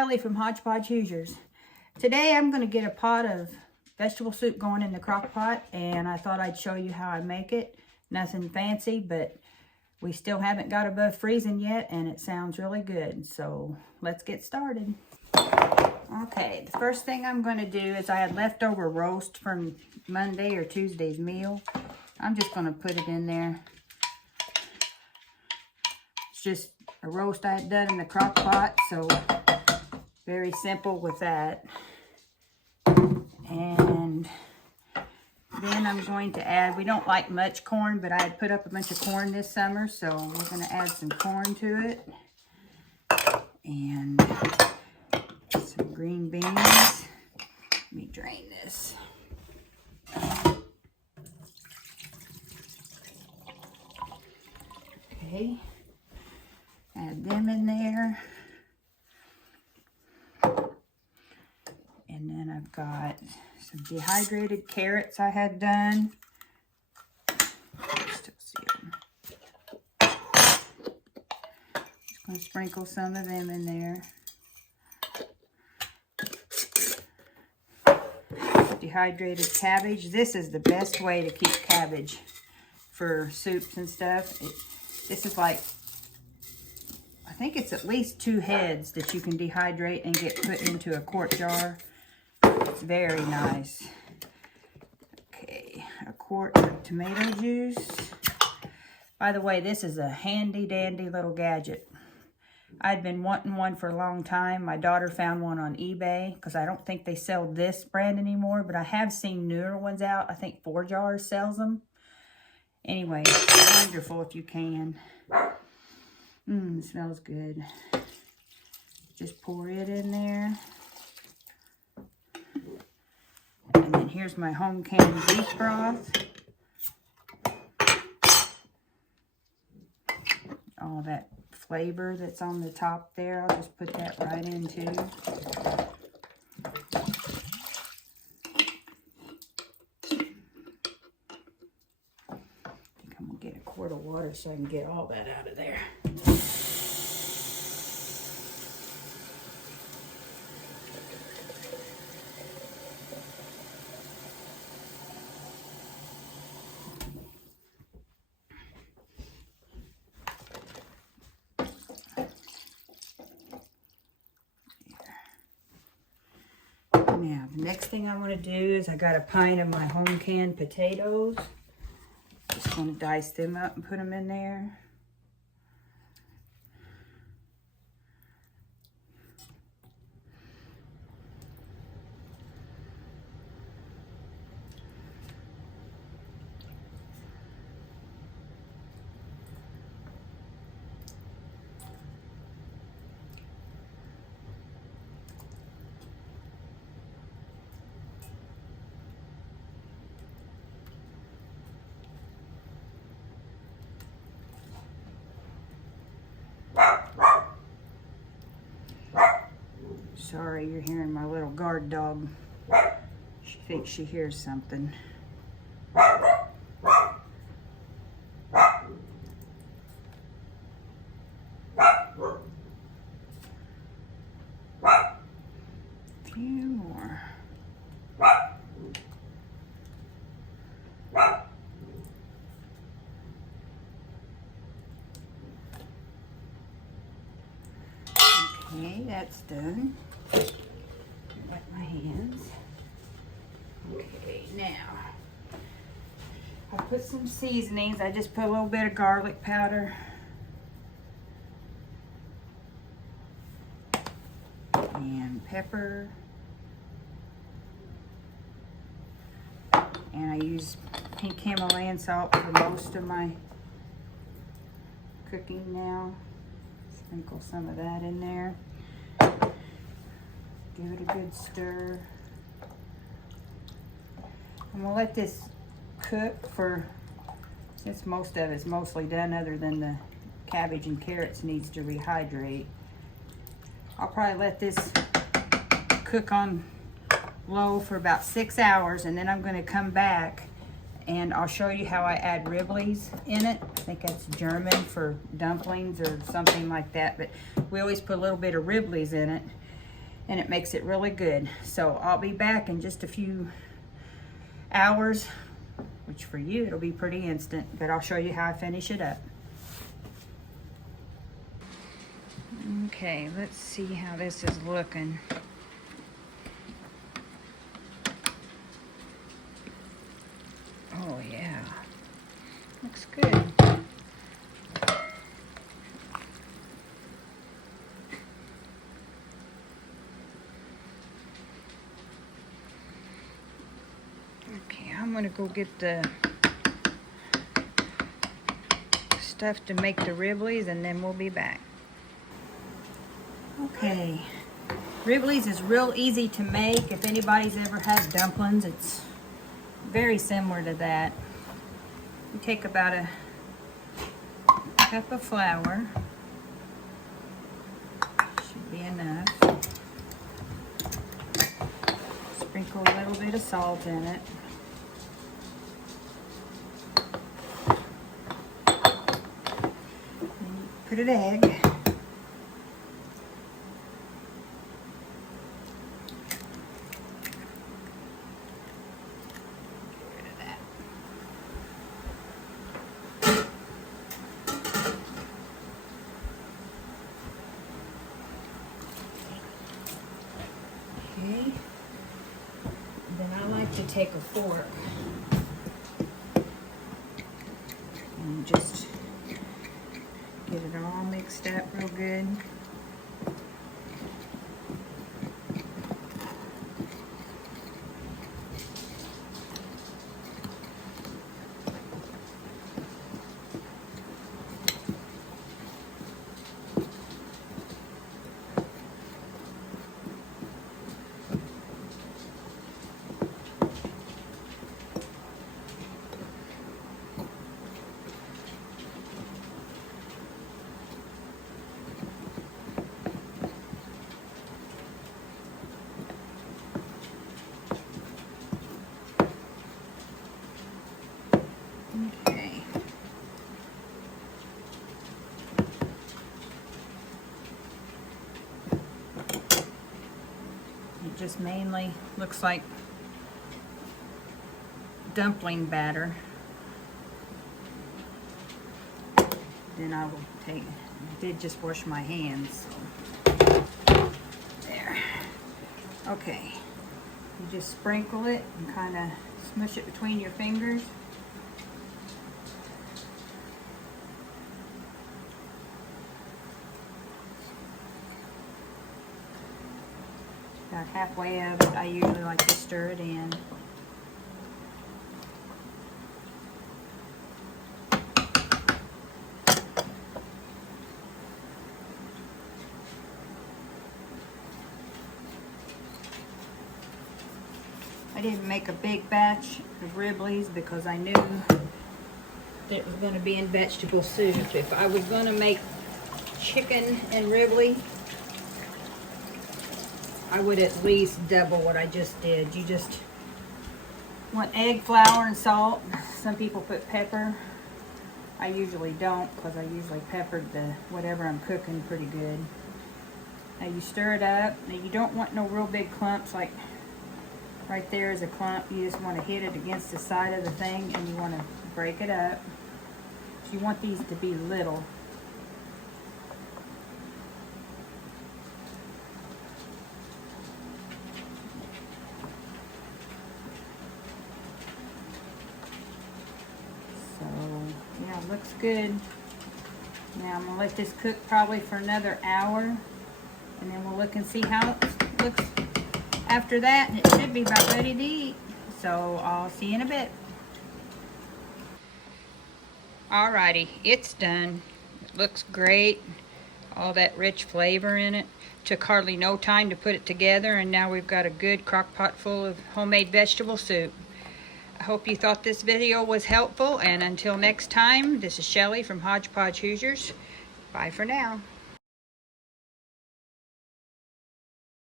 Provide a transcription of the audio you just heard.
Shelley from Hodgepodge Hoosiers. Today I'm going to get a pot of vegetable soup going in the crock pot, and I thought I'd show you how I make it. Nothing fancy, but we still haven't got above freezing yet, and it sounds really good. So let's get started. Okay, the first thing I'm going to do is I had leftover roast from Monday or Tuesday's meal. I'm just going to put it in there. It's just a roast I had done in the crock pot, so very simple with that. And then I'm going to add, we don't like much corn, but I had put up a bunch of corn this summer, so we're going to add some corn to it. And some green beans. Let me drain this. Okay. Add them in there. And then I've got some dehydrated carrots I had done. Still see them. Just going to sprinkle some of them in there. Dehydrated cabbage. This is the best way to keep cabbage for soups and stuff. This is like, I think it's at least 2 heads that you can dehydrate and get put into a quart jar. It's very nice. Okay, a quart of tomato juice. By the way, this is a handy dandy little gadget. I'd been wanting one for a long time. My daughter found one on eBay because I don't think they sell this brand anymore, but I have seen newer ones out. I think 4 Jars sells them. Anyway, it's wonderful if you can. It smells good. Just pour it in there. And then here's my home canned beef broth. All that flavor that's on the top there, I'll just put that right in too. I think I'm gonna get a quart of water so I can get all that out of there. Now, the next thing I want to do is I got a pint of my home canned potatoes. Just going to dice them up and put them in there. Sorry, you're hearing my little guard dog. She thinks she hears something. A few more. Okay, that's done. Wipe my hands. Okay, now I put some seasonings. I just put a little bit of garlic powder. And pepper. And I use pink Himalayan salt for most of my cooking now. Sprinkle some of that in there. Give it a good stir. I'm gonna let this cook for, since most of it's mostly done other than the cabbage and carrots needs to rehydrate. I'll probably let this cook on low for about 6 hours, and then I'm gonna come back and I'll show you how I add Ribleys in it. I think that's German for dumplings or something like that, but we always put a little bit of Ribleys in it. and it makes it really good. So I'll be back in just a few hours, which for you it'll be pretty instant, but I'll show you how I finish it up. Okay, let's see how this is looking. Oh yeah, looks good. Okay, I'm gonna go get the stuff to make the Ribleys, and then we'll be back. Okay, Ribleys is real easy to make. If anybody's ever had dumplings, it's very similar to that. You take about a cup of flour. Should be enough. Sprinkle a little bit of salt in it. Put an egg. Get rid of that. Okay. Then I like to take a fork and just get it all mixed up real good. Okay. It just mainly looks like dumpling batter. Then I will take, I did just wash my hands. So. There. Okay. You just sprinkle it and kind of smush it between your fingers. About halfway of it, I usually like to stir it in. I didn't make a big batch of Ribleys because I knew that it was going to be in vegetable soup. If I was going to make chicken and Ribley, I would at least double what I just did. You just want egg, flour, and salt. Some people put pepper. I usually don't because I usually peppered the whatever I'm cooking pretty good. Now you stir it up. Now you don't want no real big clumps, like right there is a clump. You just want to hit it against the side of the thing and you want to break it up. So you want these to be little. So, yeah, it looks good. Now I'm going to let this cook probably for another hour, and then we'll look and see how it looks after that, and it should be about ready to eat. So I'll see you in a bit. Alrighty, it's done. It looks great. All that rich flavor in it. Took hardly no time to put it together, and now we've got a good crock pot full of homemade vegetable soup. I hope you thought this video was helpful, and until next time, this is Shelley from Hodgepodge Hoosiers. Bye for now.